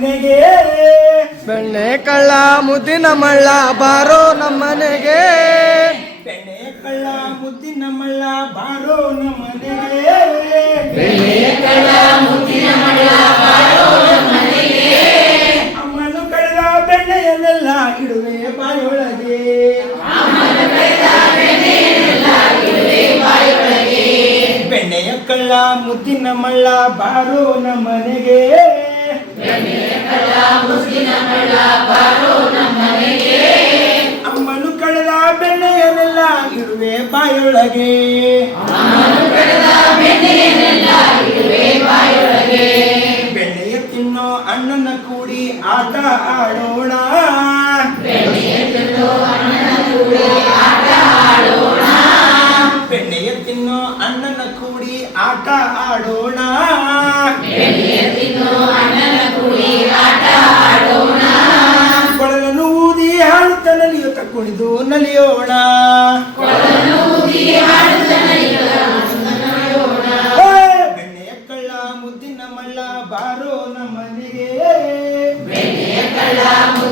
ಮನೆಗೆ. ಬೆಣ್ಣೆ ಕಳ್ಳ ಮುದ್ದಿನ ಮಳ್ಳ ಬಾರೋ ನಮ್ಮನೆಗೆ ಬೆಣ್ಣೆ ಕಳ್ಳ ಮುದ್ದಿನ ಮಳ್ಳ ಬಾರೋ ನಮ್ಮನೆಗೆ ಅಮ್ಮನು ಕಳೆದ ಬೆಣ್ಣೆಯನ್ನೆಲ್ಲ ಇಡುವೆ ಬಾಯೊಳಗೆ. ಬೆಣ್ಣೆಯ ಕಳ್ಳ ಮುದ್ದಿನ ಮಳ್ಳ ಬಾರೋ ನಮ್ಮನೆಗೆ ಅಮ್ಮನು ಕಳೆದ ಬೆಣ್ಣೆಯನ್ನೆಲ್ಲ ಇರುವೆ ಬಾಯೊಳಗೆ. ಬೆಣ್ಣೆಯ ತಿನ್ನೋ ಅಣ್ಣನ ಕೂಡಿ ಆಟ ಆಡೋಣ. ಬೆಣ್ಣೆಯ ತಿನ್ನೋ ಅಣ್ಣನ ಕೂಡಿ ಆಟ ಆಡೋಣ.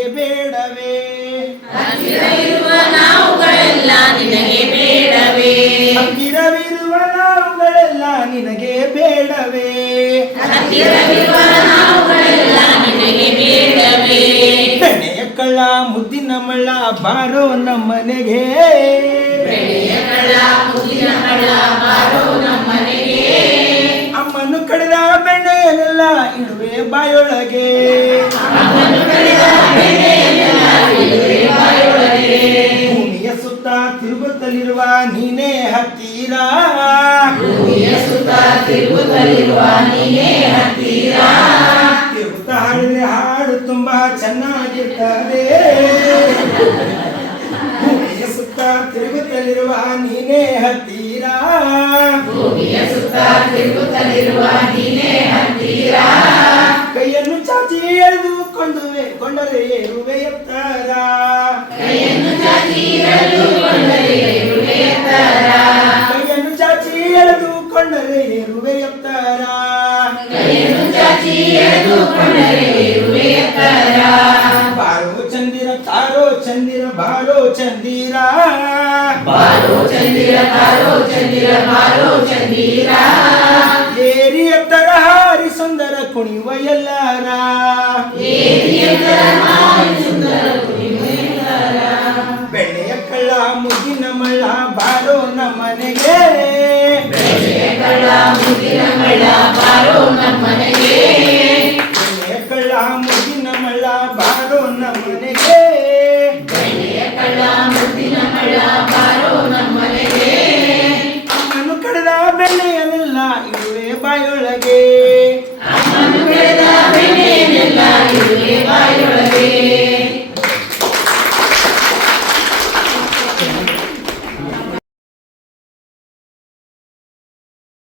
ನಿನಗೆ ಬೇಡವೇ? ಹತ್ತಿರವಿರುವ ನಾವುಗಳೆಲ್ಲ ನಿನಗೆ ಬೇಡವೇ? ಬೆಣ್ಣೆಯ ಕಳ್ಳ ಮುದ್ದಿನ ಮಳ್ಳ ಬಾರೋ ನಮ್ಮನೆಗೆ. ಅಮ್ಮನು ಕಳೆದ ಬೆಣ್ಣೆಯನ್ನೆಲ್ಲ ಇಡುವೆ ಬಾಯೊಳಗೆ. ಭೂಮಿಯ ಸುತ್ತ ತಿರುಗುತ್ತಲಿರುವ ನೀನೇ ಹತ್ತೀರ. ತಿರುಗುತ್ತ ಹಾಡಿದ್ರೆ ಹಾಡು ತುಂಬಾ ಚೆನ್ನಾಗಿರ್ತದೆ. ಭೂಮಿಯ ಸುತ್ತ ತಿರುಗುತ್ತಲಿರುವ ನೀನೇ ಹತ್ತೀರ. ಕೈಯನ್ನು ಚಾಚಿ ಎಳೆದುಕೊಂಡುವೆ ಕೊಂಡರೆ ಏರುವೆ ಎತ್ತರ ಕೈಯನ್ನು ಚಾಚಿ ಎಳೆದುಕೊಂಡರೆ ಏರುವೆ ಎತ್ತರ ಬಾರೋ ಚಂದಿರ ತಾರೋ ಚಂದಿರ ಬಾರೋ ಚಂದಿರ ಏರಿ ಕುಣಿವ ಎಲ್ಲಾರ. ಬೆಣ್ಣೆಯ ಕಳ್ಳ ಮುಗಿನ ಮಳ್ಳ ಬಾರೋ ನಮ್ಮನೆಗೆ. ಕಳ್ಳ ಮುಗಿನ ಮಳ್ಳ ಬಾರೋ ನಮ್ಮನೆಗೆ. ಅಮ್ಮನು ಕಡದ ಬೆಳೆಯನೆಲ್ಲ ಇರುವೆ ಬಾಯೊಳಗೆ. എല്ലാവരും ദയവായുള്ളതേ